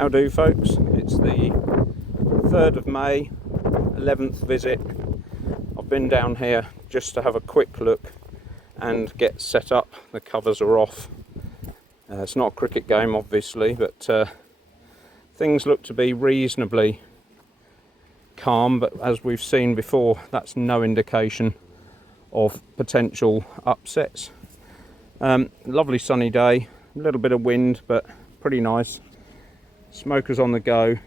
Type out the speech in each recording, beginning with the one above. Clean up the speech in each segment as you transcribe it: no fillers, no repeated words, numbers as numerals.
How do, folks? It's the 3rd of May, 11th visit. I've been down here just to have a quick look and get set up. The covers are off. It's not a cricket game, obviously, but things look to be reasonably calm, but as we've seen before, that's no indication of potential upsets. Lovely sunny day, a little bit of wind, but pretty nice. Smokers on the go,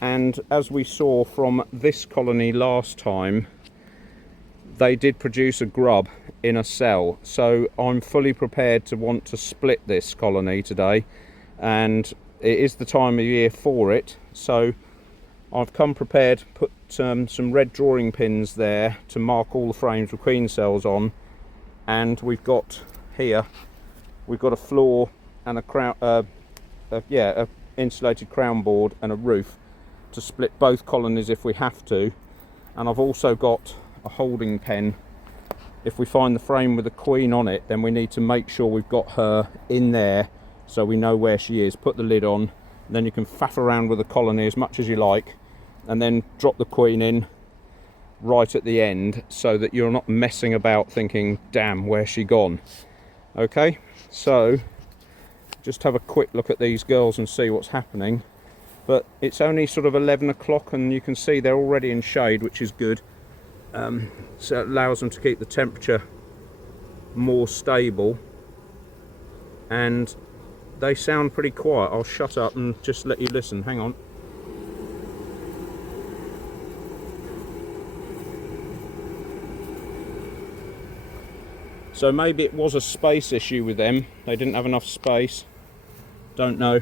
and as we saw from this colony last time, they did produce a grub in a cell, so I'm fully prepared to want to split this colony today, and it is the time of year for it. So I've come prepared to put some red drawing pins there to mark all the frames with queen cells on, and we've got here, we've got a floor and a crown, a insulated crown board and a roof to split both colonies if we have to. And I've also got a holding pen. If we find the frame with a queen on it, then we need to make sure we've got her in there so we know where she is. Put the lid on, and then you can faff around with the colony as much as you like, and then drop the queen in right at the end so that you're not messing about thinking, damn, where's she gone? Okay, so just have a quick look at these girls and see what's happening. But it's only sort of 11 o'clock and you can see they're already in shade, which is good. So it allows them to keep the temperature more stable, and they sound pretty quiet. I'll shut up and just let you listen. Hang on. So maybe it was a space issue with them. They didn't have enough space. Don't know.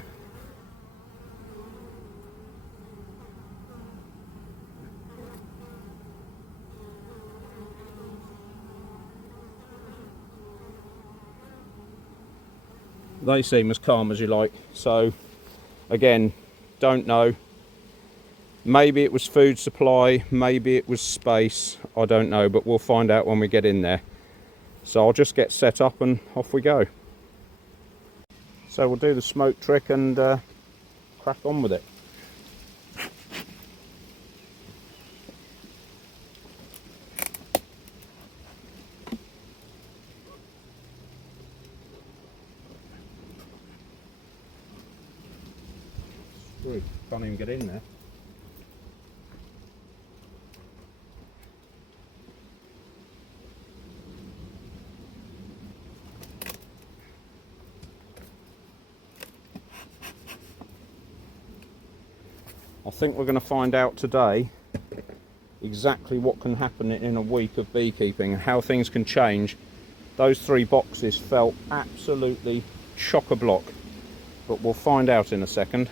They seem as calm as you like. So again, don't know. Maybe it was food supply, maybe it was space, I don't know, but we'll find out when we get in there. So I'll just get set up and off we go. So we'll do the smoke trick and crack on with it. Screw, can't even get in there. I think we're going to find out today exactly what can happen in a week of beekeeping and how things can change. Those 3 boxes felt absolutely chock-a-block, but we'll find out in a second.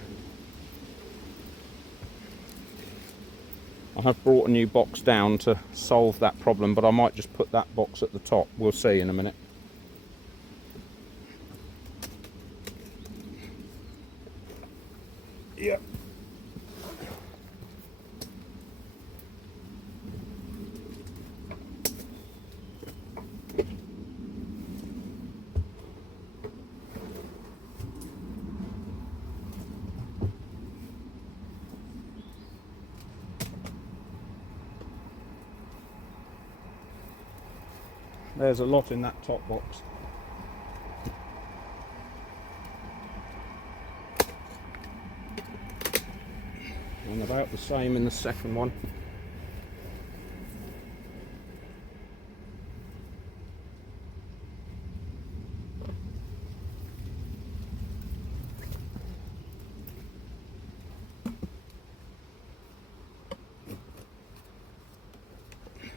I have brought a new box down to solve that problem, but I might just put that box at the top. We'll see in a minute. Yep. There's a lot in that top box. And about the same in the second one.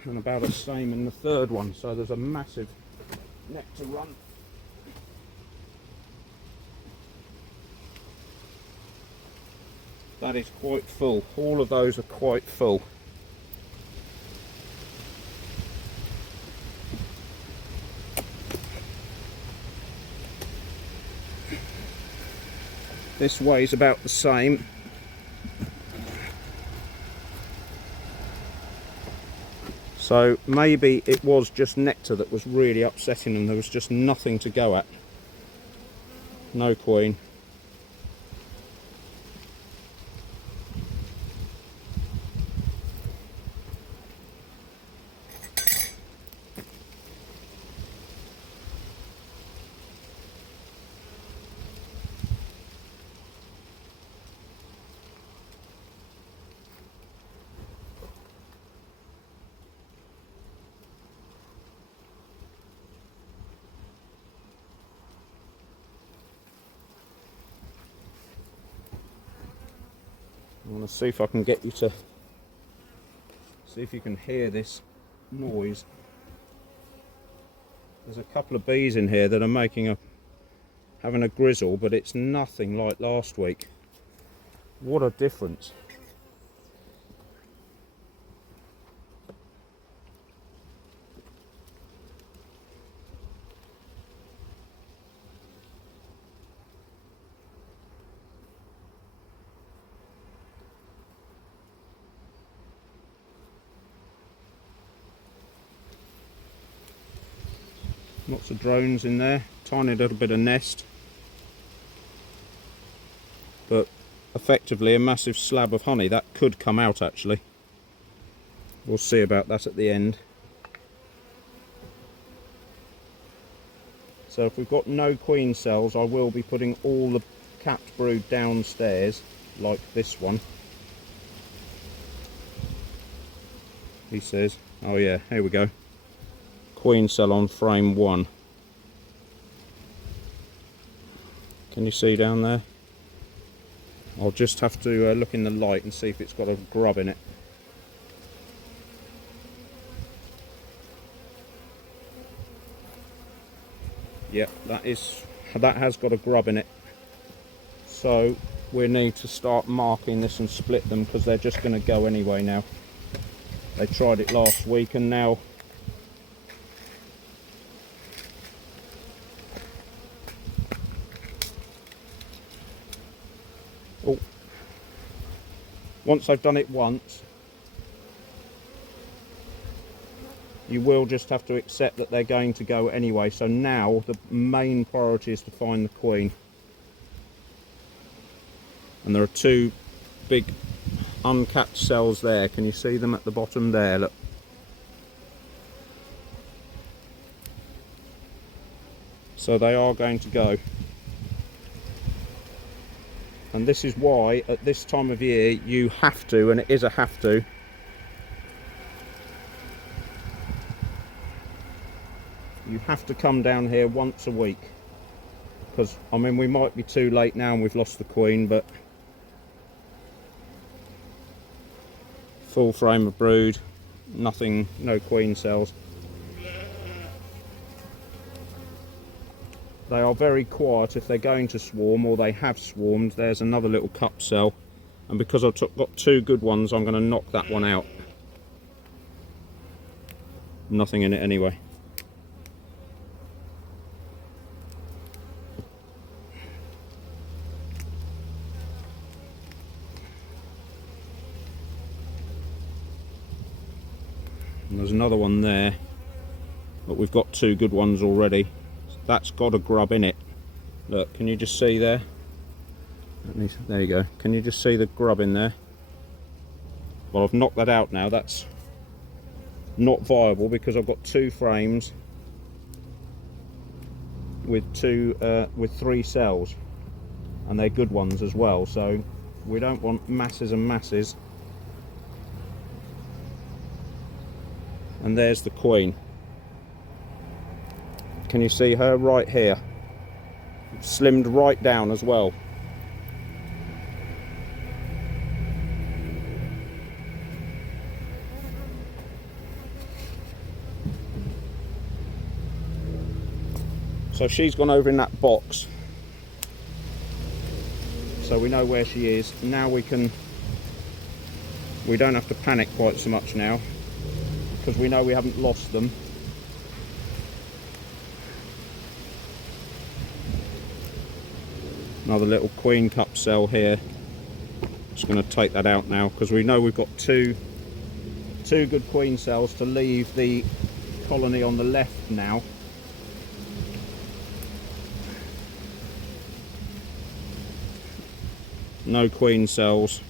And about the same in the third one, so there's a massive nectar run. That is quite full. All of those are quite full. This weighs about the same. So maybe it was just nectar that was really upsetting them. There was just nothing to go at. No queen. I want to see if I can get you to see if you can hear this noise. There's a couple of bees in here that are having a grizzle, but it's nothing like last week. What a difference. Lots of drones in there, tiny little bit of nest, but effectively a massive slab of honey. That could come out actually. We'll see about that at the end. So if we've got no queen cells, I will be putting all the capped brood downstairs, like this one. He says, oh yeah, here we go. Queen cell on frame 1. Can you see down there? I'll just have to look in the light and see if it's got a grub in it. Yep, that has got a grub in it. So we need to start marking this and split them, because they're just going to go anyway now. They tried it last week and now once I've done it once, you will just have to accept that they're going to go anyway. So now the main priority is to find the queen. And there are 2 big uncapped cells there. Can you see them at the bottom there? Look. So they are going to go. And this is why at this time of year you have to, and it is a have to, you have to come down here once a week. Because, I mean, we might be too late now and we've lost the queen, but full frame of brood, nothing, no queen cells. They are very quiet if they're going to swarm, or they have swarmed. There's another little cup cell, and because I've got 2 good ones, I'm going to knock that one out. Nothing in it anyway. And there's another one there, but we've got 2 good ones already. That's got a grub in it. Look, can you just see there? There you go. Can you just see the grub in there? Well, I've knocked that out now. That's not viable because I've got 2 frames with 3 cells, and they're good ones as well. So we don't want masses and masses. And there's the queen. Can you see her right here? Slimmed right down as well. So she's gone over in that box. So we know where she is. Now we don't have to panic quite so much now, because we know we haven't lost them. Another little queen cup cell here. Just going to take that out now, because we know we've got two good queen cells to leave the colony on the left now. No queen cells.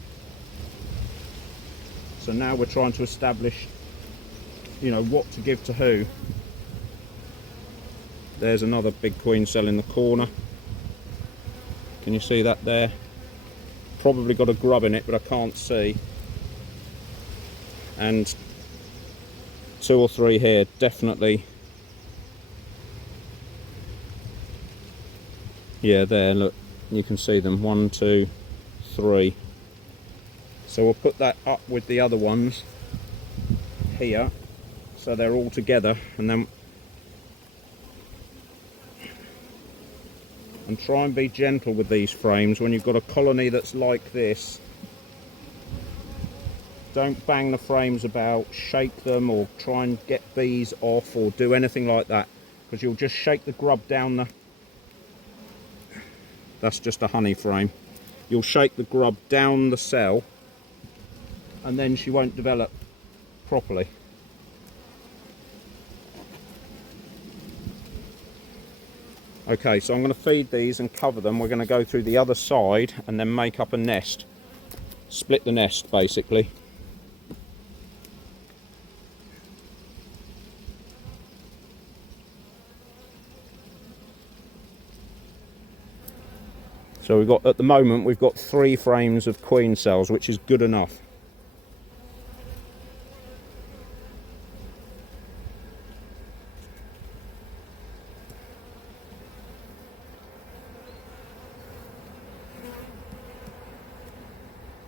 So now we're trying to establish, you know, what to give to who. There's another big queen cell in the corner. Can you see that there? Probably got a grub in it, but I can't see. And 2 or 3 here, definitely. Yeah, there, look, you can see them. 1, 2, 3. So we'll put that up with the other ones here, so they're all together, and then try and be gentle with these frames when you've got a colony that's like this. Don't bang the frames about, shake them, or try and get bees off, or do anything like that, because you'll just shake the grub down the... That's just a honey frame. You'll shake the grub down the cell, and then she won't develop properly. Okay, so I'm going to feed these and cover them. We're going to go through the other side and then make up a nest. Split the nest, basically. So we've got, at the moment, we've got 3 frames of queen cells, which is good enough.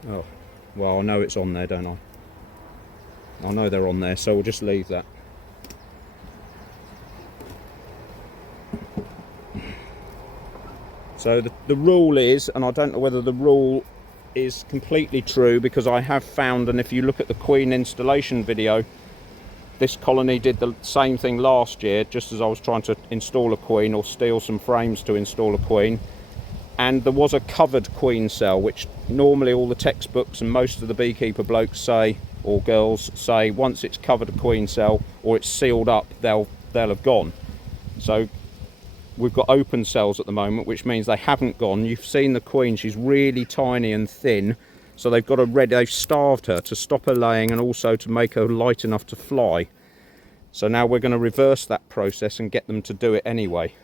Oh, well, I know it's on there, don't I? I know they're on there, so we'll just leave that. So the rule is, and I don't know whether the rule is completely true, because I have found, and if you look at the queen installation video, this colony did the same thing last year, just as I was trying to install a queen or steal some frames to install a queen. And there was a covered queen cell, which normally all the textbooks and most of the beekeeper blokes say, or girls say, once it's covered a queen cell or it's sealed up, they'll have gone. So we've got open cells at the moment, which means they haven't gone. You've seen the queen, she's really tiny and thin, so they've starved her to stop her laying and also to make her light enough to fly. So now we're going to reverse that process and get them to do it anyway.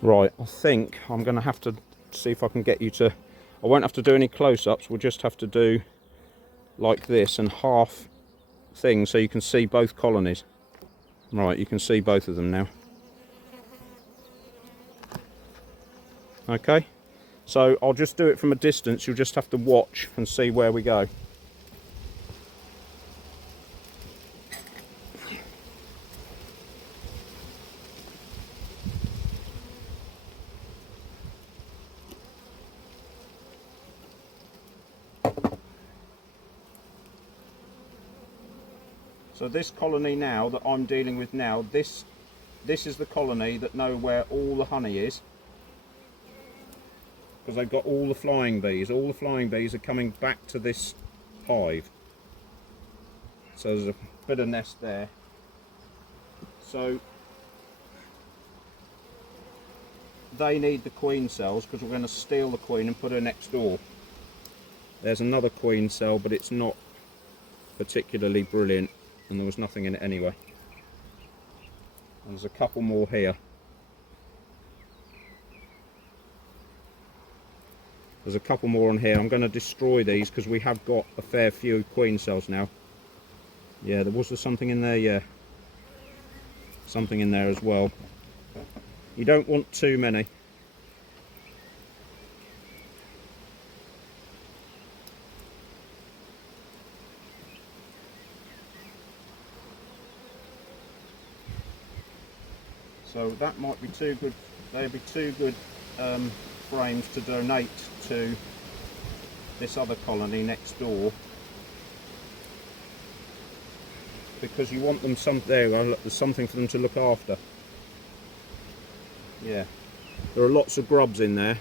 Right, I think I'm going to have to see if I can get you to... I won't have to do any close-ups, we'll just have to do like this and half thing so you can see both colonies. Right, you can see both of them now. Okay, so I'll just do it from a distance, you'll just have to watch and see where we go. So this colony now that I'm dealing with now, this is the colony that know where all the honey is, because they've got all the flying bees. All the flying bees are coming back to this hive. So there's a bit of nest there. So they need the queen cells because we're going to steal the queen and put her next door. There's another queen cell, but it's not particularly brilliant, and there was nothing in it anyway. And there's a couple more here. There's a couple more on here. I'm going to destroy these because we have got a fair few queen cells now. Yeah, there was something in there, yeah. Something in there as well. You don't want too many. So that might be too good. They'd be too good frames to donate to this other colony next door, because you want them there's something for them to look after. Yeah, there are lots of grubs in there,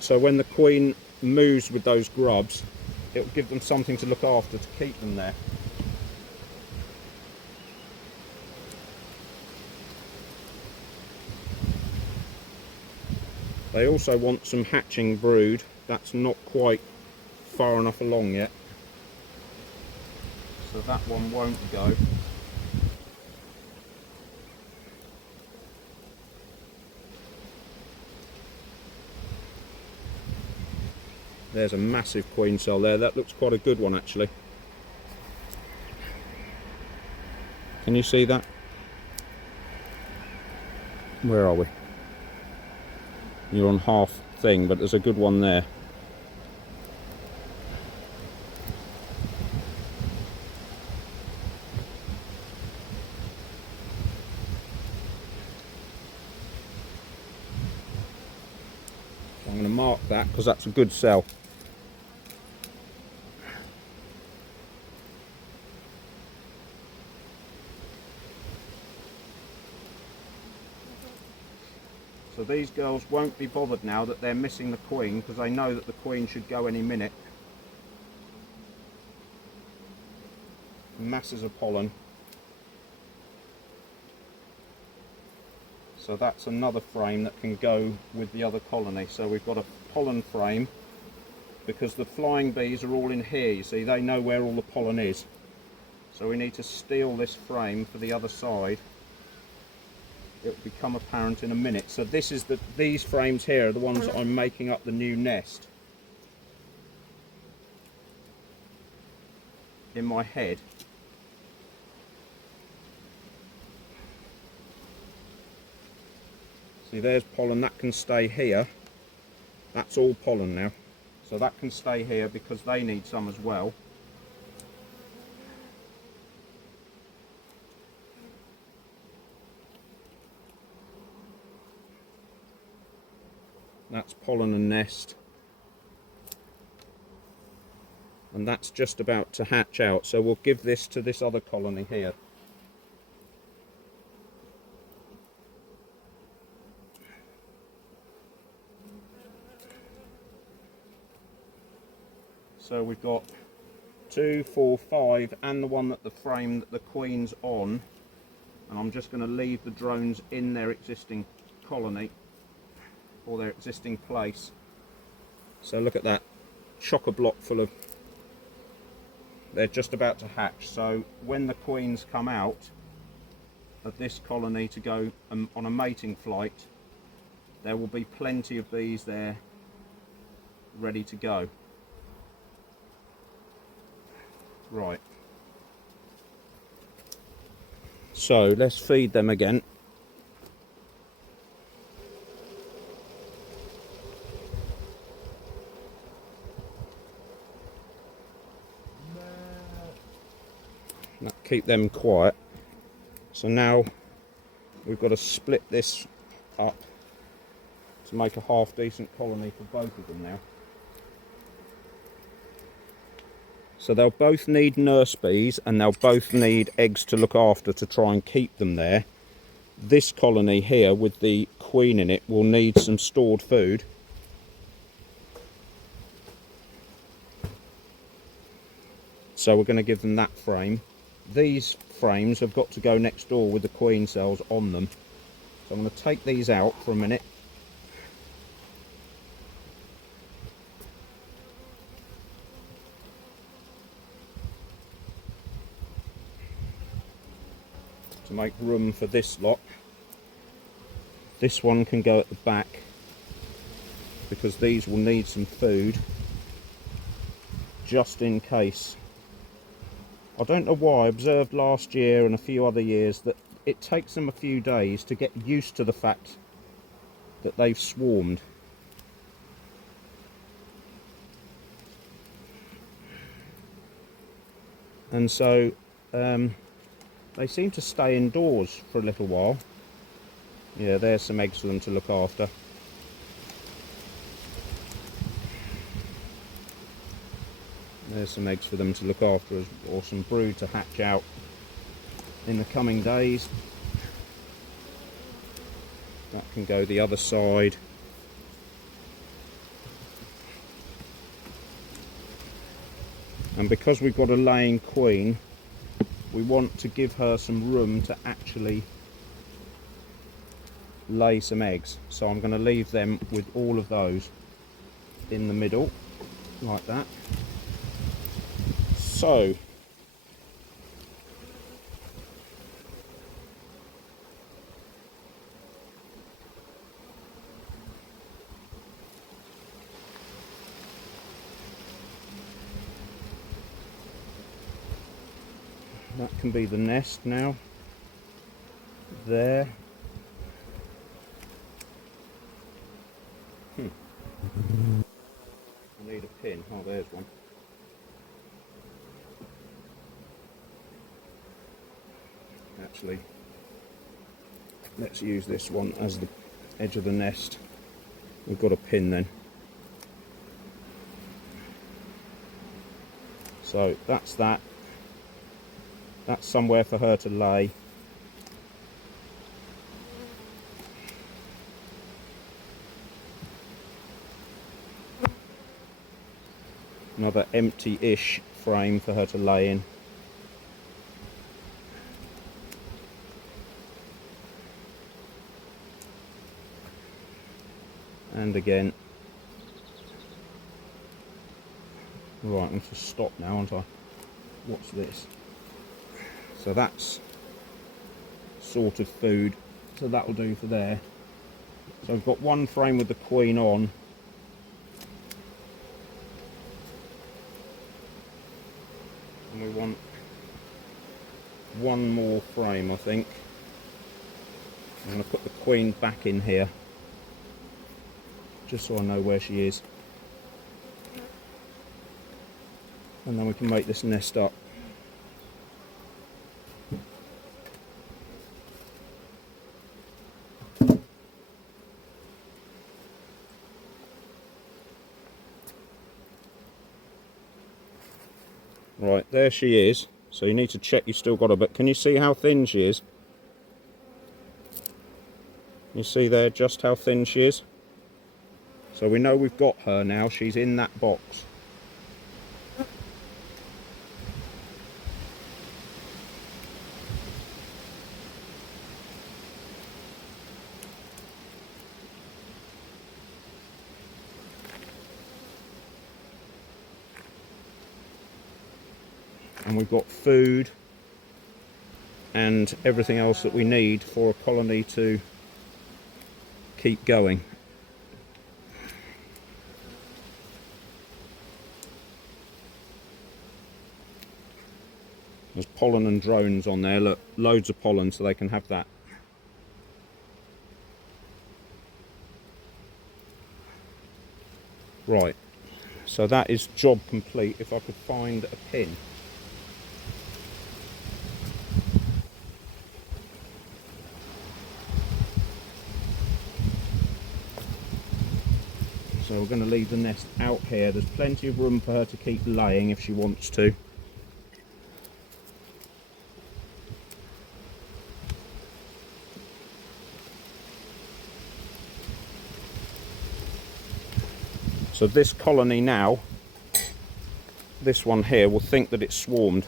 so when the queen moves with those grubs, it'll give them something to look after to keep them there. They also want some hatching brood. That's not quite far enough along yet, so that one won't go. There's a massive queen cell there. That looks quite a good one actually. Can you see that? Where are we? You're on half thing, but there's a good one there. I'm going to mark that because that's a good cell. So these girls won't be bothered now that they're missing the queen, because they know that the queen should go any minute. Masses of pollen. So that's another frame that can go with the other colony. So we've got a pollen frame, because the flying bees are all in here, you see, they know where all the pollen is. So we need to steal this frame for the other side. It will become apparent in a minute. So this is these frames here are the ones that I'm making up the new nest in my head. See, there's pollen, that can stay here. That's all pollen now. So that can stay here because they need some as well. That's pollen and nest. And that's just about to hatch out. So we'll give this to this other colony here. So we've got 2, 4, 5 and the one that the frame that the queen's on. And I'm just going to leave the drones in their existing colony, or their existing place. So look at that, chock-a-block full of, they're just about to hatch. So when the queens come out of this colony to go on a mating flight, there will be plenty of bees there ready to go. Right, so let's feed them again. Keep them quiet. So now we've got to split this up to make a half decent colony for both of them now. So they'll both need nurse bees and they'll both need eggs to look after to try and keep them there. This colony here with the queen in it will need some stored food. So we're going to give them that frame. These frames have got to go next door with the queen cells on them. So I'm going to take these out for a minute. To make room for this lot. This one can go at the back because these will need some food just in case. I don't know why, I observed last year and a few other years that it takes them a few days to get used to the fact that they've swarmed. And so they seem to stay indoors for a little while. Yeah, there's some eggs for them to look after. There's some eggs for them to look after, or some brood to hatch out in the coming days. That can go the other side. And because we've got a laying queen, we want to give her some room to actually lay some eggs. So I'm going to leave them with all of those in the middle, like that. So That can be the nest now. There. I need a pin. Oh, there's one. Actually, let's use this one as the edge of the nest. We've got a pin then. So that's that. That's somewhere for her to lay. Another empty-ish frame for her to lay in. And again. Right, I'm going to stop now, aren't I? What's this? So that's sorted food. So that'll do for there. So I've got one frame with the queen on. And we want one more frame, I think. I'm going to put the queen back in here, just so I know where she is. And then we can make this nest up. Right, there she is. So you need to check you've still got her, but can you see how thin she is? You see there just how thin she is? So we know we've got her now, she's in that box. And we've got food and everything else that we need for a colony to keep going. There's pollen and drones on there, look, loads of pollen, so they can have that. Right, so that is job complete. If I could find a pin. So we're going to leave the nest out here. There's plenty of room for her to keep laying if she wants to. So this colony now, this one here, will think that it's swarmed.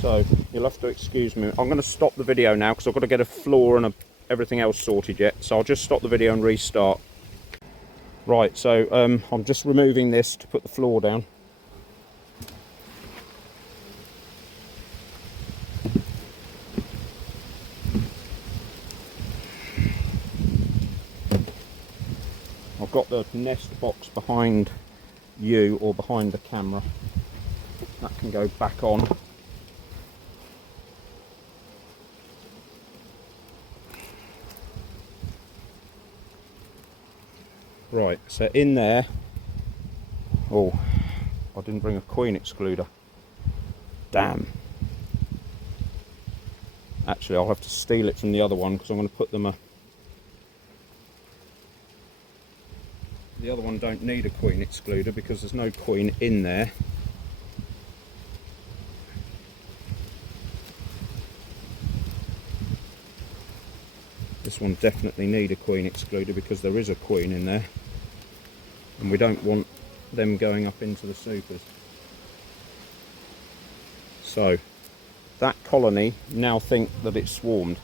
So you'll have to excuse me. I'm going to stop the video now because I've got to get a floor and everything else sorted yet. So I'll just stop the video and restart. Right, so I'm just removing this to put the floor down. I've got the nest box behind you or behind the camera. That can go back on. Right, so in there, oh, I didn't bring a queen excluder. Damn. Actually, I'll have to steal it from the other one because I'm going to put them the other one don't need a queen excluder because there's no queen in there. This one definitely need a queen excluder because there is a queen in there. And we don't want them going up into the supers. So, that colony now think that it's swarmed.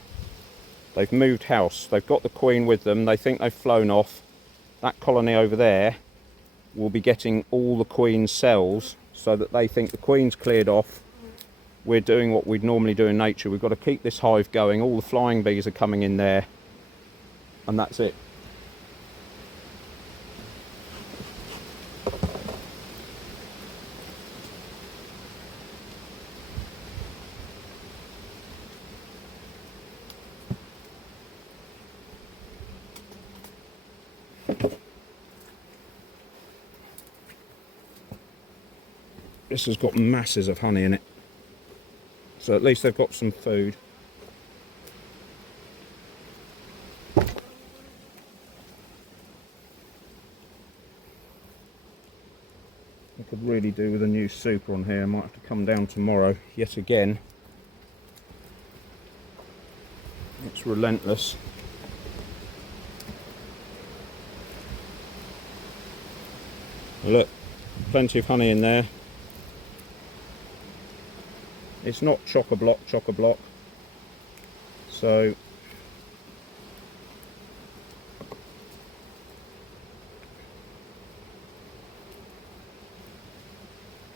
They've moved house. They've got the queen with them. They think they've flown off. That colony over there will be getting all the queen cells so that they think the queen's cleared off. We're doing what we'd normally do in nature. We've got to keep this hive going. All the flying bees are coming in there. and that's it. This has got masses of honey in it, so at least they've got some food. I could really do with a new super on here. I might have to come down tomorrow yet again. It's relentless. Look, plenty of honey in there. It's not chock-a-block, so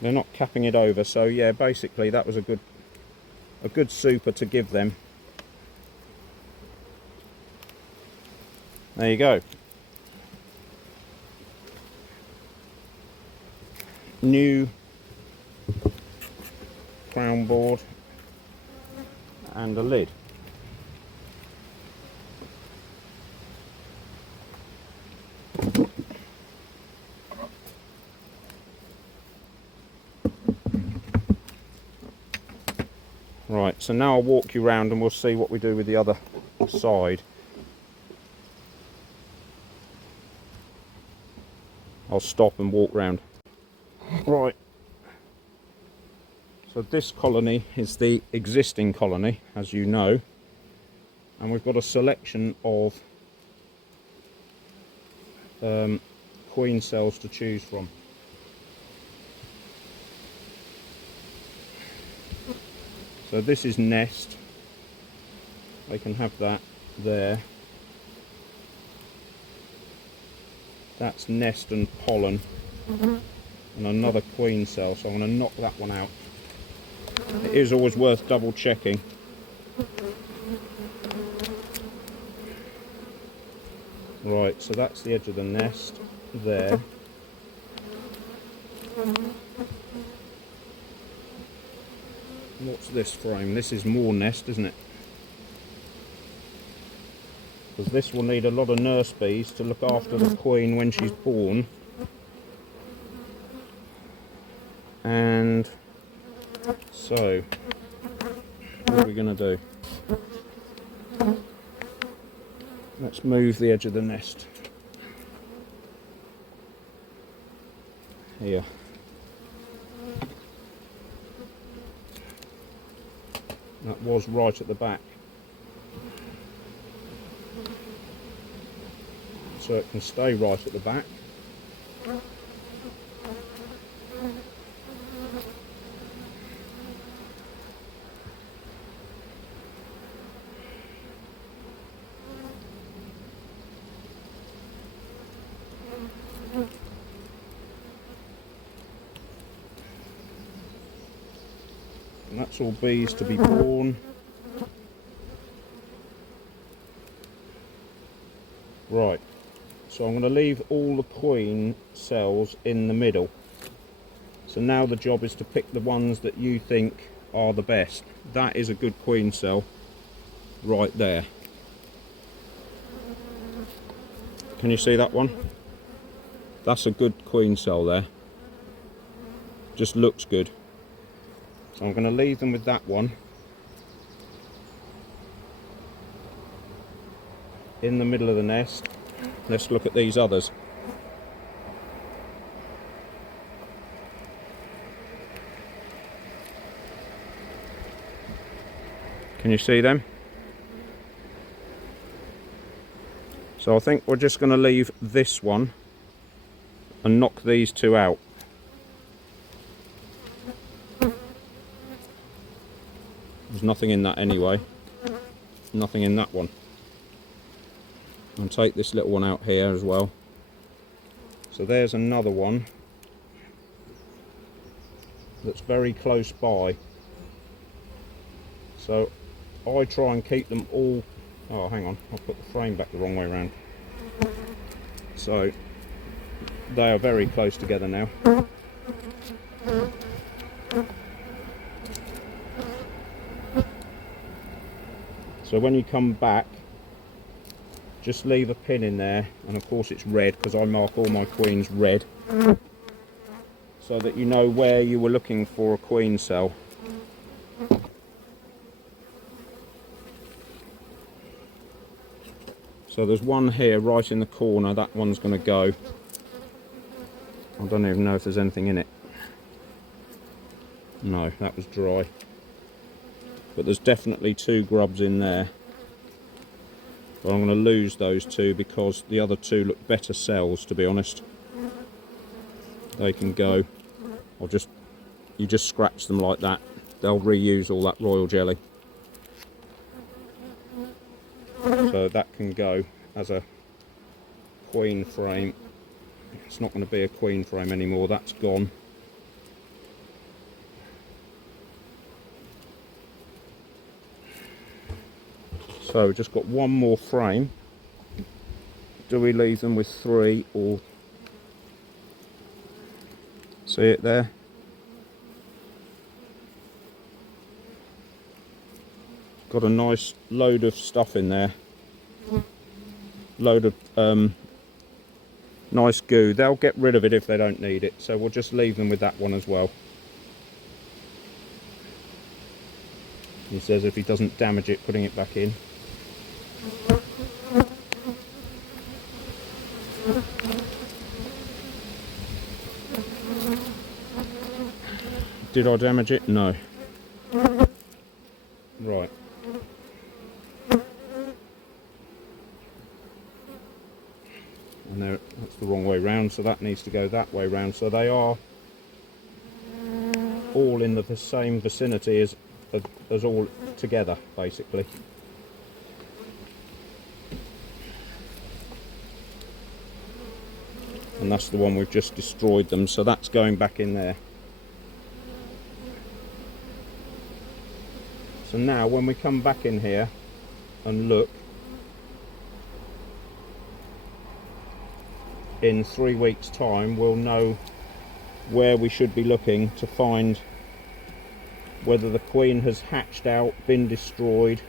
they're not capping it over. So yeah, basically that was a good super to give them. There you go. New crown board and a lid. Right, so now I'll walk you round and we'll see what we do with the other side. I'll stop and walk round. Right. So this colony is the existing colony, as you know, and we've got a selection of queen cells to choose from. So this is nest. They can have that there. That's nest and pollen, and another queen cell, so I'm going to knock that one out. It is always worth double checking. Right, so that's the edge of the nest there. What's this frame? This is more nest, isn't it? Because this will need a lot of nurse bees to look after the queen when she's born. And so, what are we going to do? Let's move the edge of the nest. Here. That was right at the back. So it can stay right at the back. And that's all bees to be born. Right, so I'm going to leave all the queen cells in the middle. So now the job is to pick the ones that you think are the best. That is a good queen cell right there. Can you see that one? That's a good queen cell there. Just looks good. So I'm going to leave them with that one in the middle of the nest. Let's look at these others. Can you see them? So I think we're just going to leave this one and knock these two out. There's nothing in that anyway. Nothing in that one. I'll take this little one out here as well. So there's another one that's very close by. So I try and keep them all Oh, hang on, I'll put the frame back the wrong way around. So they are very close together now. So when you come back, just leave a pin in there, and of course it's red because I mark all my queens red, so that you know where you were looking for a queen cell. So there's one here right in the corner, that one's going to go. I don't even know if there's anything in it. No, that was dry. But there's definitely 2 grubs in there. But I'm going to lose those 2 because the other 2 look better cells, to be honest. They can go. You just scratch them like that. They'll reuse all that royal jelly. So that can go as a queen frame. It's not going to be a queen frame anymore, that's gone. So we've just got one more frame. Do we leave them with 3 or... See it there? Got a nice load of stuff in there. Load of nice goo. They'll get rid of it if they don't need it, so we'll just leave them with that one as well. He says if he doesn't damage it, putting it back in. Did I damage it? No. Right. And there, that's the wrong way round, so that needs to go that way round. So they are all in the same vicinity as all together, basically. And that's the one we've just destroyed them, so that's going back in there. So now when we come back in here and look, in 3 weeks' time we'll know where we should be looking to find whether the queen has hatched out, been destroyed,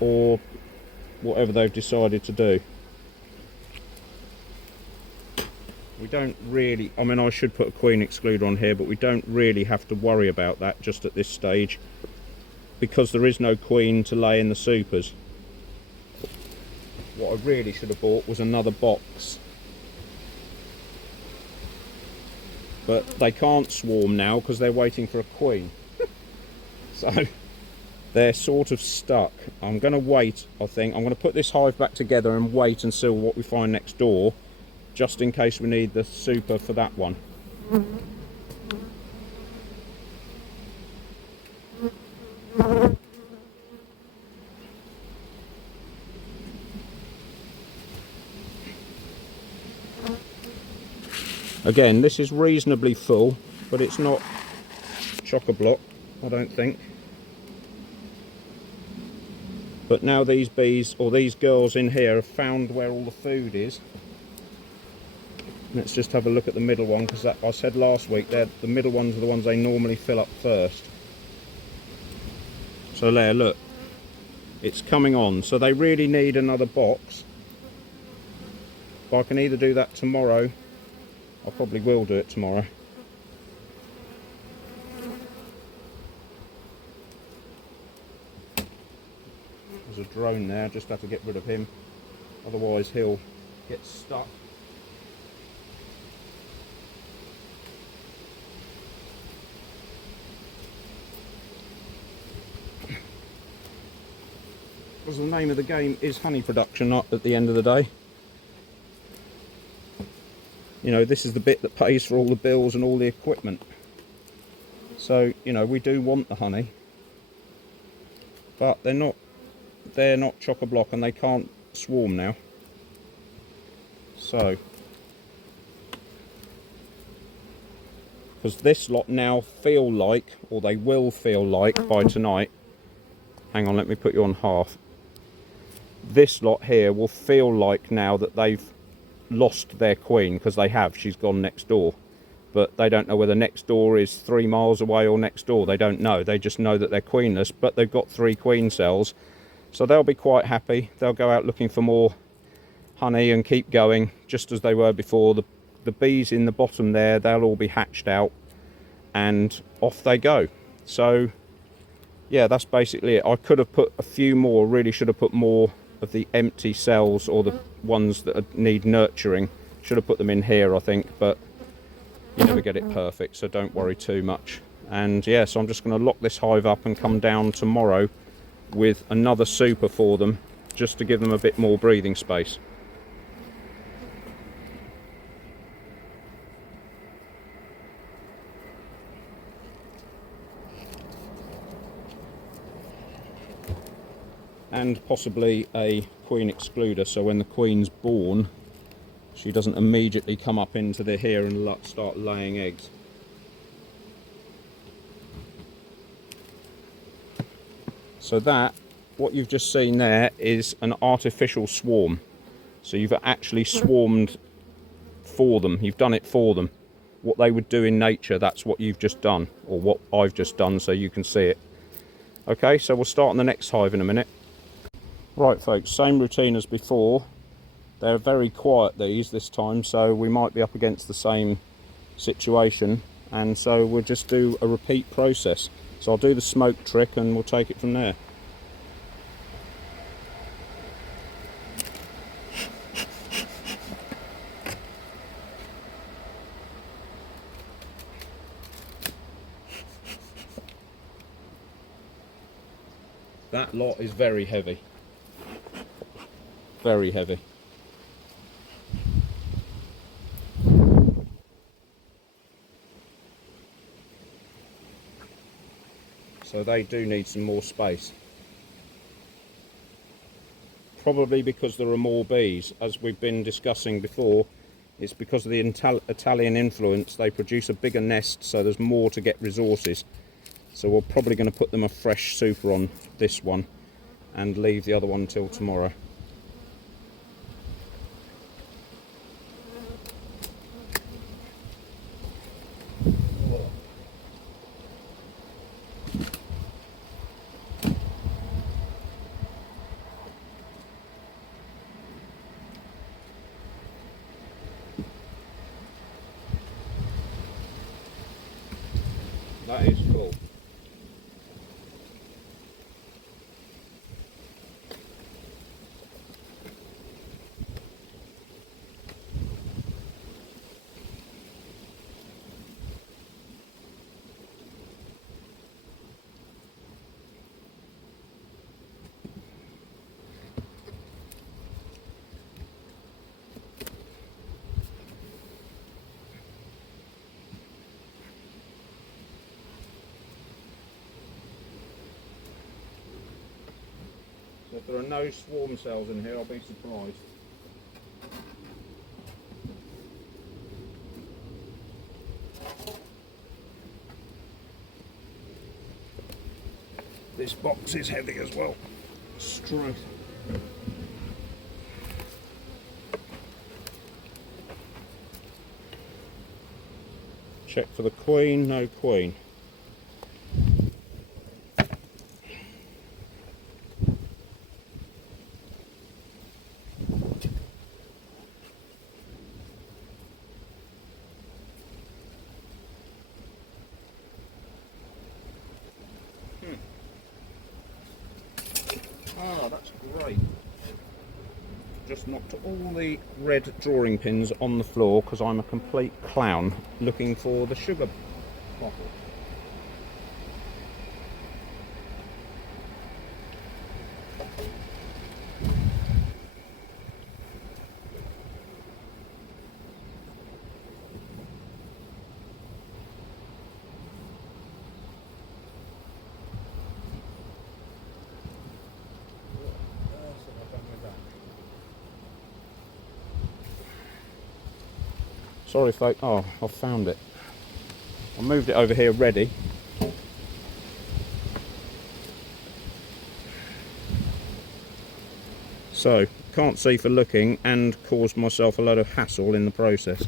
or whatever they've decided to do. We don't really, I mean, I should put a queen excluder on here, but we don't really have to worry about that just at this stage, because there is no queen to lay in the supers. What I really should have bought was another box. But they can't swarm now because they're waiting for a queen. So they're sort of stuck. I'm going to wait, I think. I'm going to put this hive back together and wait and see what we find next door, just in case we need the super for that one. Again, this is reasonably full, but it's not chock-a-block, I don't think. But now these bees, or these girls in here, have found where all the food is. Let's just have a look at the middle one, because I said last week, the middle ones are the ones they normally fill up first. So there, look, it's coming on. So they really need another box. But I can either do that tomorrow, I probably will do it tomorrow. There's a drone there, just have to get rid of him, otherwise he'll get stuck. Because the name of the game is honey production, not at the end of the day. You know, this is the bit that pays for all the bills and all the equipment. So, you know, we do want the honey, but they're not chock-a-block and they can't swarm now. So, because this lot now feel like, or they will feel like by tonight, hang on, let me put you on half. This lot here will feel like now that they've lost their queen, because they have, she's gone next door. But they don't know whether next door is 3 miles away or next door. They don't know. They just know that they're queenless, but they've got 3 queen cells. So they'll be quite happy. They'll go out looking for more honey and keep going, just as they were before. The bees in the bottom there, they'll all be hatched out and off they go. So yeah, that's basically it. I could have put a few more, really should have put more of the empty cells, or the ones that need nurturing. Should have put them in here, I think, but you never get it perfect, so don't worry too much. And yeah, so I'm just going to lock this hive up and come down tomorrow with another super for them, just to give them a bit more breathing space. And possibly a queen excluder, so when the queen's born, she doesn't immediately come up into here and start laying eggs. So that, what you've just seen there, is an artificial swarm. So you've actually swarmed for them, you've done it for them. What they would do in nature, that's what you've just done, or what I've just done, so you can see it. Okay, so we'll start on the next hive in a minute. Right folks, same routine as before. They're very quiet this time, so we might be up against the same situation, and so we'll just do a repeat process. So I'll do the smoke trick and we'll take it from there. That lot is very heavy. Very heavy. So they do need some more space. Probably because there are more bees. As we've been discussing before, it's because of the Italian influence. They produce a bigger nest, so there's more to get resources. So we're probably going to put them a fresh super on this one and leave the other one till tomorrow. That is full. If there are no swarm cells in here, I'll be surprised. This box is heavy as well. Straight. Check for the queen, no queen. Ah, that's great. Just knocked all the red drawing pins on the floor because I'm a complete clown looking for the sugar bottle. Sorry folks, oh, I've found it. I moved it over here ready. So, can't see for looking and caused myself a load of hassle in the process.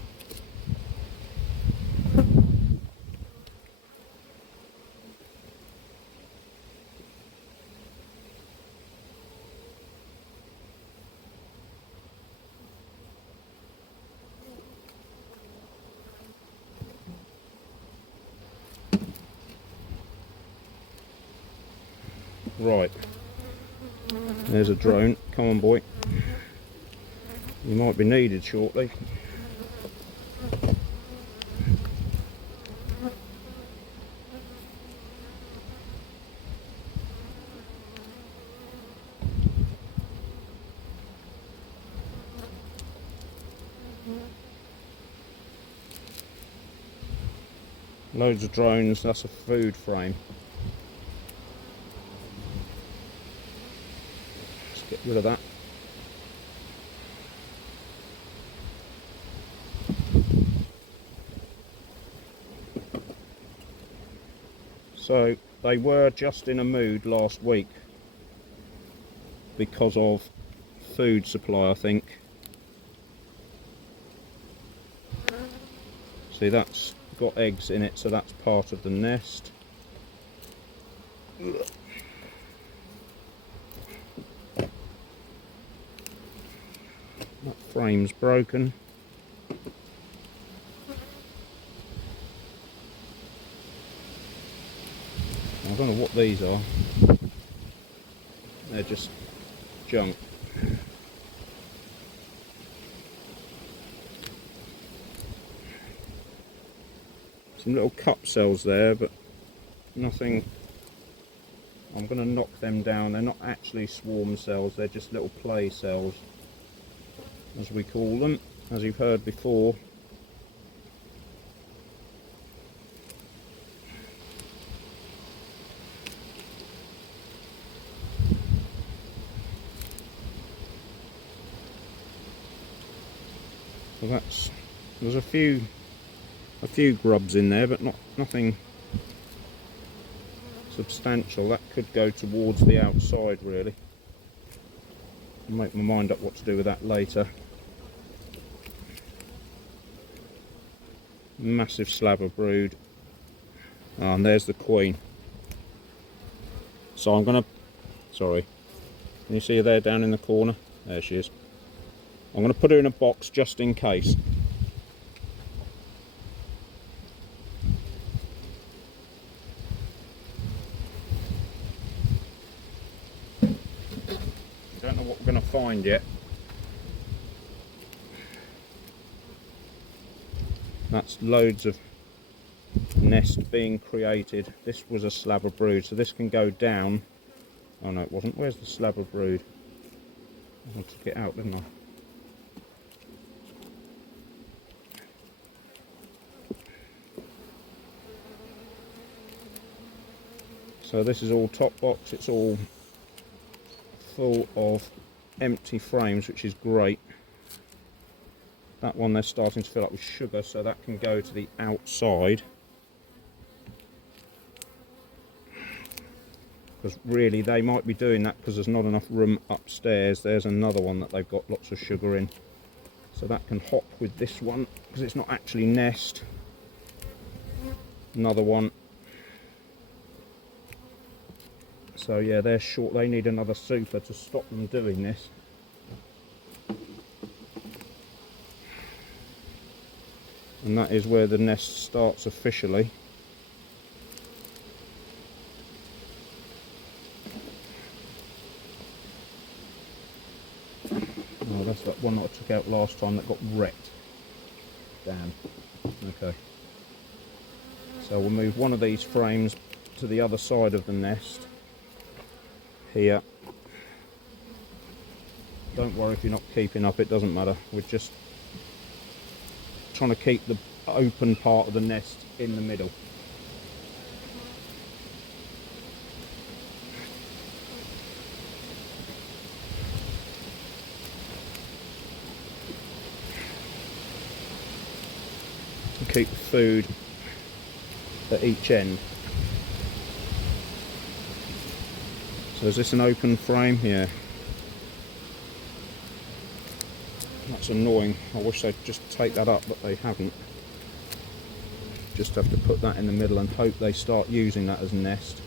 Right, there's a drone. Come on, boy. You might be needed shortly. Loads of drones, that's a food frame. Let's get rid of that. So they were just in a mood last week because of food supply, I think. See, that's got eggs in it, so that's part of the nest. That frame's broken. I don't know what these are. They're just junk. Some little cup cells there, but nothing. I'm going to knock them down. They're not actually swarm cells, they're just little play cells, as we call them, as you've heard before. So there's a few grubs in there, but nothing substantial. That could go towards the outside, really. I'll make my mind up what to do with that later. Massive slab of brood. Oh, and there's the queen. So I'm gonna, sorry, can you see her there down in the corner? There she is. I'm gonna put her in a box just in case. Don't know what we're going to find yet. That's loads of nest being created. This was a slab of brood, so this can go down. Oh no, it wasn't. Where's the slab of brood? I took it out, didn't I? So this is all top box. It's all full of empty frames, which is great. That one they're starting to fill up with sugar, so that can go to the outside. Because really they might be doing that because there's not enough room upstairs. There's another one that they've got lots of sugar in. So that can hop with this one because it's not actually nest. Another one. So yeah, they're short. They need another super to stop them doing this. And that is where the nest starts officially. Oh, that's that one that I took out last time that got wrecked. Damn. Okay. So we'll move one of these frames to the other side of the nest. Here. Don't worry if you're not keeping up, it doesn't matter. We're just trying to keep the open part of the nest in the middle. And keep the food at each end. So is this an open frame? Yeah. That's annoying. I wish they'd just take that up, but they haven't. Just have to put that in the middle and hope they start using that as a nest.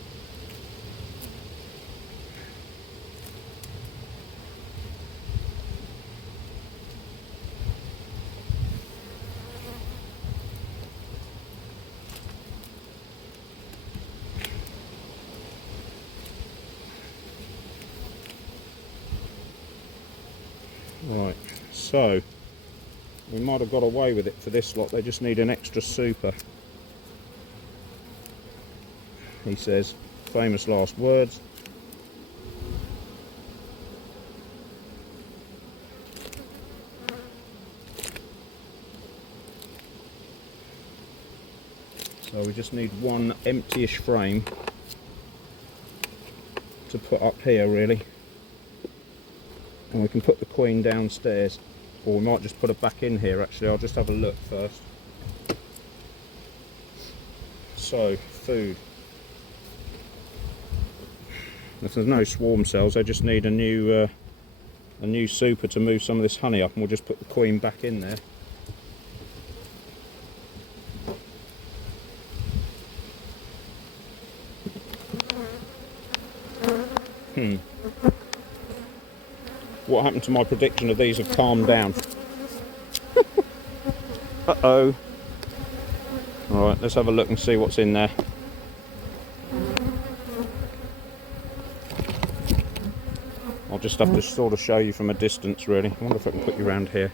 Right, so we might have got away with it for this lot. They just need an extra super. He says, famous last words. So we just need one empty-ish frame to put up here, really. And we can put the queen downstairs, or we might just put her back in here. Actually, I'll just have a look first. So, food. If there's no swarm cells, they just need a new super to move some of this honey up, and we'll just put the queen back in there. What happened to my prediction of these have calmed down? Uh-oh. Alright, let's have a look and see what's in there. I'll just have to sort of show you from a distance, really. I wonder if I can put you around here.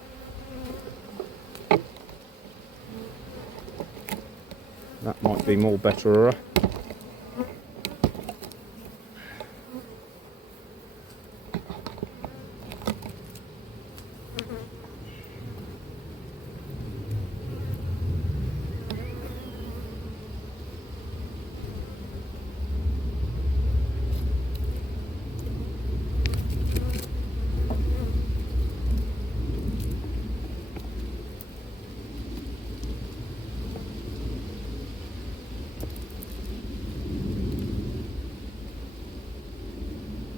That might be more better.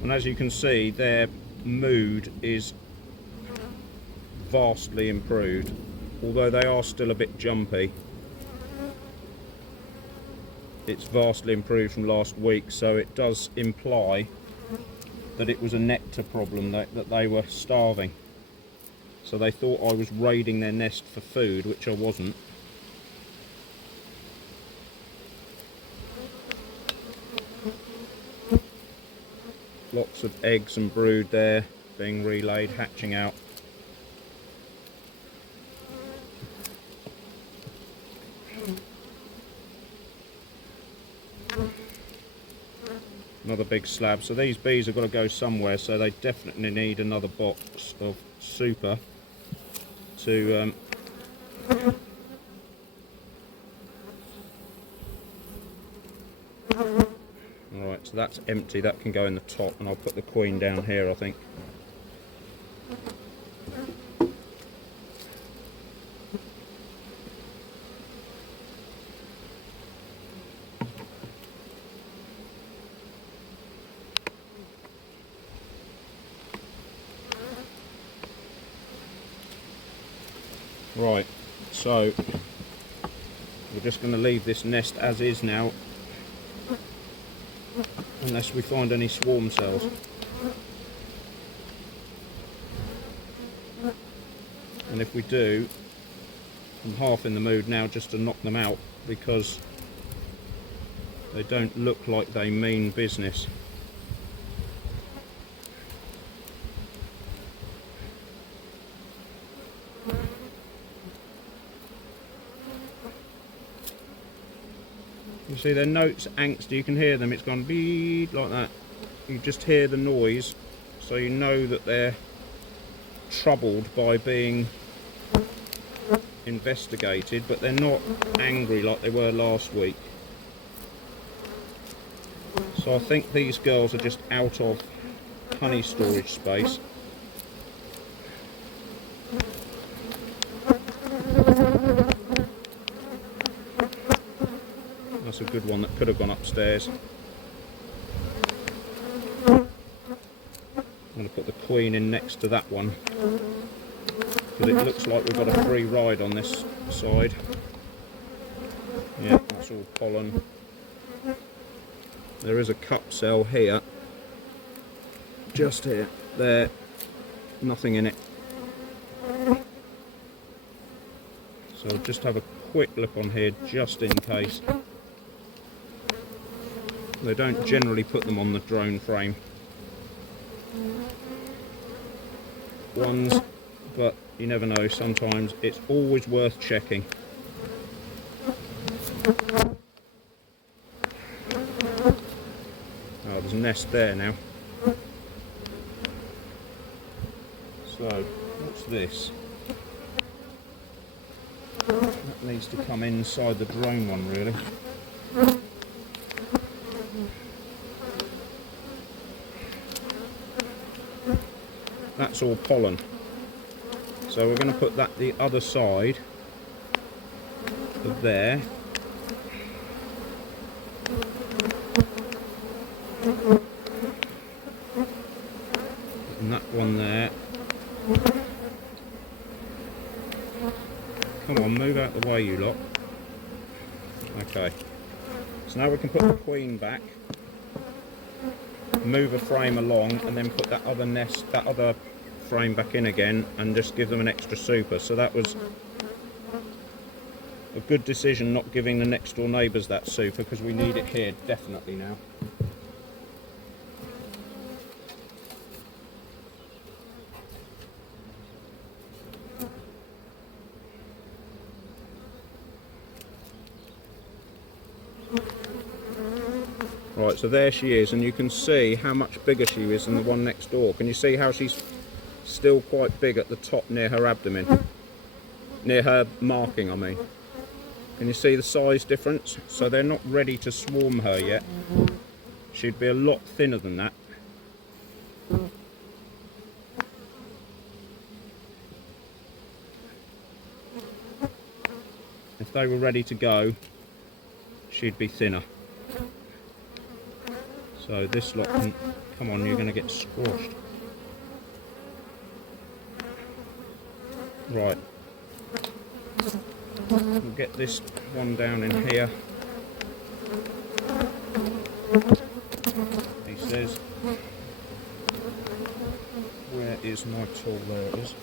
And as you can see, their mood is vastly improved, although they are still a bit jumpy. It's vastly improved from last week, so it does imply that it was a nectar problem, that they were starving. So they thought I was raiding their nest for food, which I wasn't. Lots of eggs and brood there being relayed, hatching out. Another big slab. So these bees have got to go somewhere, so they definitely need another box of super to Alright, so that's empty. That can go in the top, and I'll put the queen down here, I think. Right, so we're just going to leave this nest as is now, unless we find any swarm cells. And if we do, I'm half in the mood now just to knock them out, because they don't look like they mean business. You see their notes, angst, you can hear them, it's gone beep like that. You just hear the noise, so you know that they're troubled by being investigated, but they're not angry like they were last week. So I think these girls are just out of honey storage space. That's a good one that could have gone upstairs. I'm going to put the queen in next to that one. but it looks like we've got a free ride on this side. Yeah, that's all pollen. There is a cup cell here, just here, there, nothing in it. So I'll just have a quick look on here just in case. They don't generally put them on the drone frame ones, but you never know, sometimes it's always worth checking. Oh, there's a nest there now. So, what's this? That needs to come inside the drone one, really. That's all pollen. So we're going to put that the other side of there. And that one there. Come on, move out the way, you lot. Okay. So now we can put the queen back, move a frame along, and then put that other nest, that other frame back in again, and just give them an extra super. So that was a good decision not giving the next door neighbours that super, because we need it here definitely now. Right, so there she is, and you can see how much bigger she is than the one next door. Can you see how she's still quite big at the top near her abdomen? Near her marking, I mean. Can you see the size difference? So they're not ready to swarm her yet. She'd be a lot thinner than that. If they were ready to go, she'd be thinner. So this lot can, come on, you're going to get squashed. Right. We'll get this one down in here. He says, where is my tool? There it is.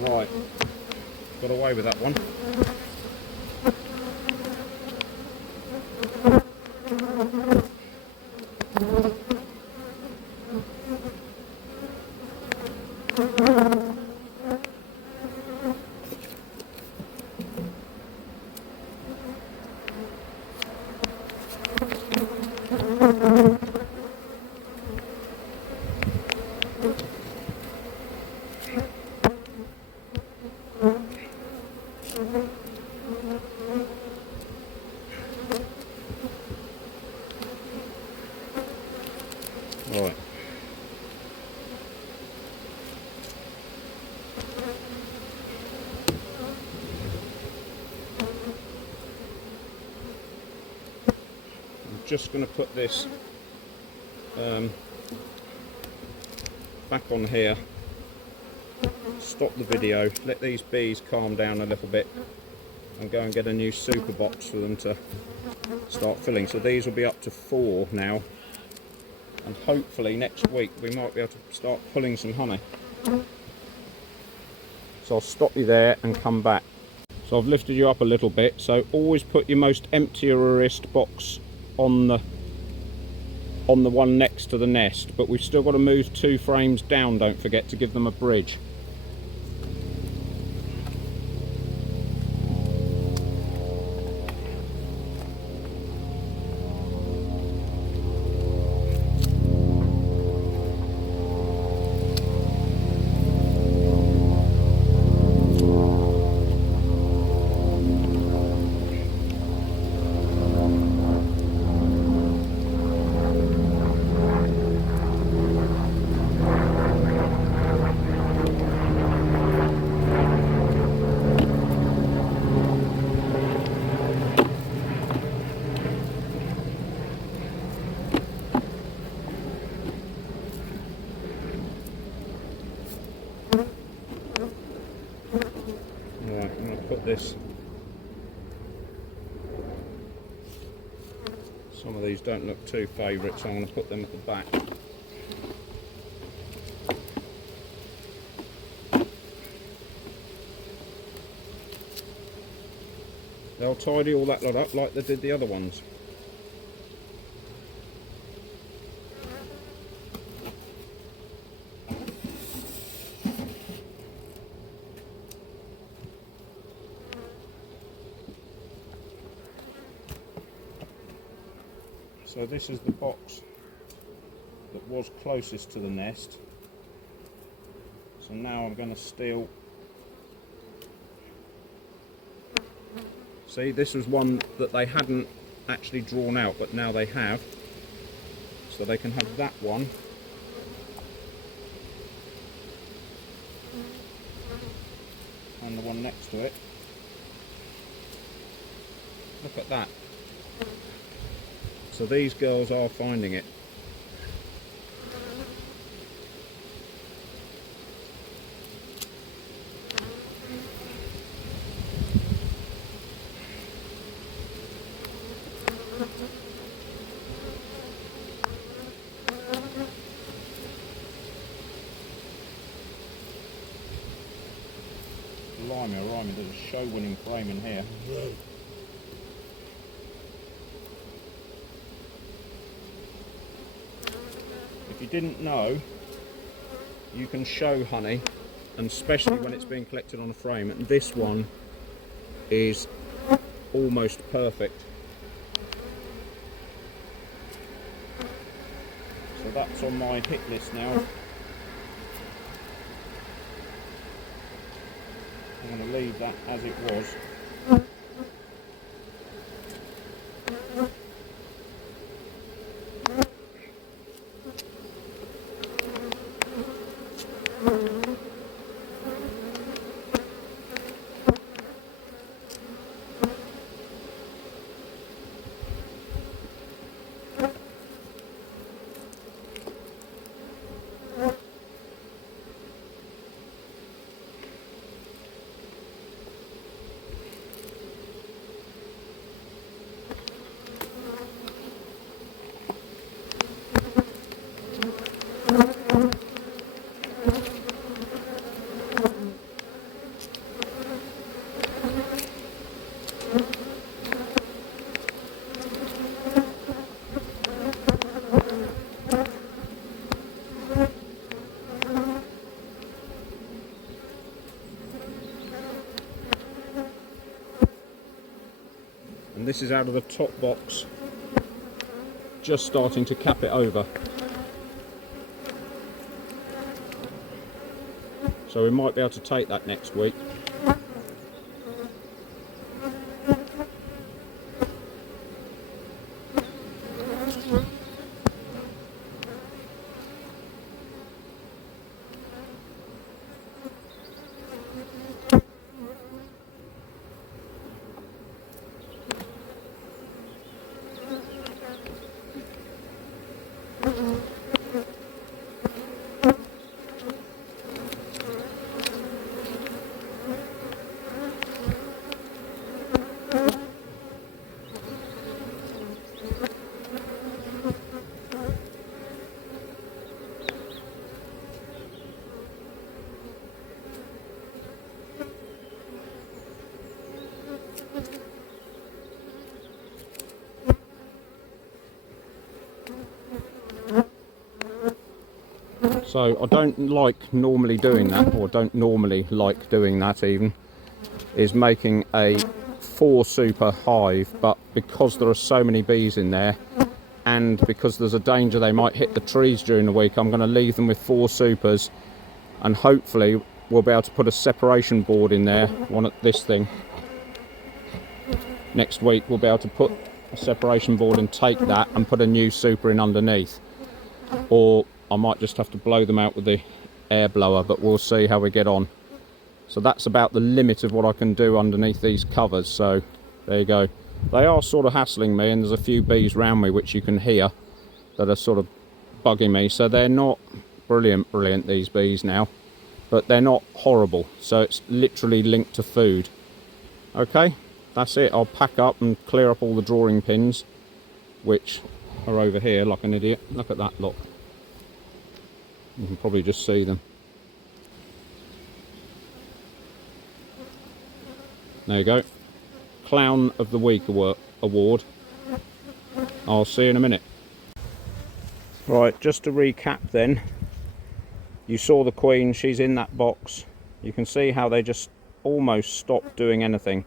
Right, got away with that one. Right. I'm just going to put this back on here, stop the video, let these bees calm down a little bit, and go and get a new super box for them to start filling. So these will be up to 4 now, and hopefully next week we might be able to start pulling some honey. So I'll stop you there and come back. So I've lifted you up a little bit, so always put your most emptiest box on the one next to the nest, but we've still got to move 2 frames down, don't forget, to give them a bridge. Some of these don't look too favourite, so I'm going to put them at the back. They'll tidy all that lot up like they did the other ones. So this is the box that was closest to the nest. So now I'm going to steal. See, this was one that they hadn't actually drawn out, but now they have. So they can have that one. And the one next to it. Look at that. So these girls are finding it. Blimey, there's a show-winning frame in here. If you didn't know, you can show honey, and especially when it's being collected on a frame, and this one is almost perfect. So that's on my hit list now. I'm going to leave that as it was. And this is out of the top box, just starting to cap it over. So we might be able to take that next week. So I don't like normally doing that, or don't normally like doing that even, is making a 4 super hive, but because there are so many bees in there, and because there's a danger they might hit the trees during the week, I'm going to leave them with 4 supers, and hopefully we'll be able to put a separation board in there, one at this thing. Next week we'll be able to put a separation board and take that and put a new super in underneath. Or I might just have to blow them out with the air blower, but we'll see how we get on. So that's about the limit of what I can do underneath these covers. So there you go. They are sort of hassling me, and there's a few bees around me which you can hear that are sort of bugging me. So they're not brilliant, these bees now, but they're not horrible. So it's literally linked to food. Okay, that's it. I'll pack up and clear up all the drawing pins, which are over here like an idiot. Look at that lot. You can probably just see them. There you go. Clown of the Week award. I'll see you in a minute. Right, just to recap then. You saw the queen, she's in that box. You can see how they just almost stopped doing anything.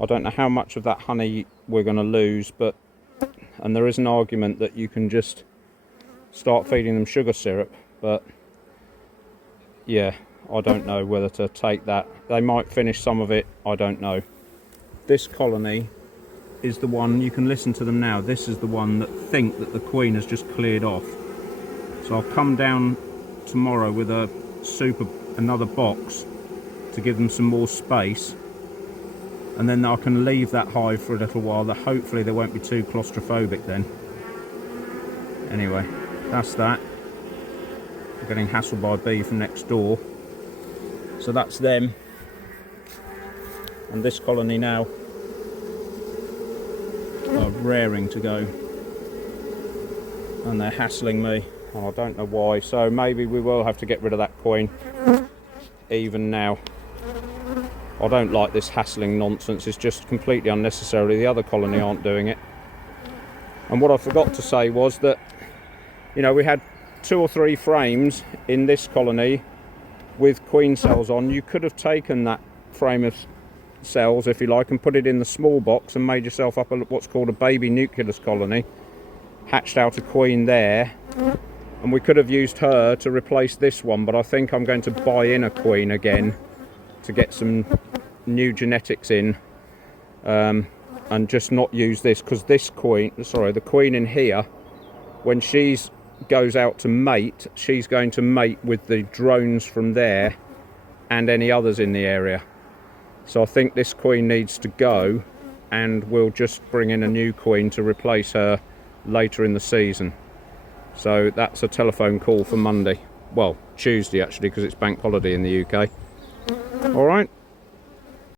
I don't know how much of that honey we're going to lose, but and there is an argument that you can just start feeding them sugar syrup, but yeah, I don't know whether to take that. They might finish some of it, I don't know. This colony is the one, you can listen to them now, this is the one that think that the queen has just cleared off. So I'll come down tomorrow with another box to give them some more space, and then I can leave that hive for a little while. That hopefully they won't be too claustrophobic then. Anyway, that's that. I'm getting hassled by a bee from next door, so that's them. And this colony now are raring to go, and they're hassling me. Oh, I don't know why, so maybe we will have to get rid of that queen even now. I don't like this hassling nonsense, it's just completely unnecessary. The other colony aren't doing it. And what I forgot to say was that, you know, we had 2 or 3 frames in this colony with queen cells on. You could have taken that frame of cells, if you like, and put it in the small box and made yourself up what's called a baby nucleus colony, hatched out a queen there, and we could have used her to replace this one, but I think I'm going to buy in a queen again to get some new genetics in, and just not use this, because this queen, sorry, the queen in here, when she goes out to mate, she's going to mate with the drones from there and any others in the area. So I think this queen needs to go, and we'll just bring in a new queen to replace her later in the season. So that's a telephone call for Monday. Well, Tuesday actually, because it's bank holiday in the UK. All right.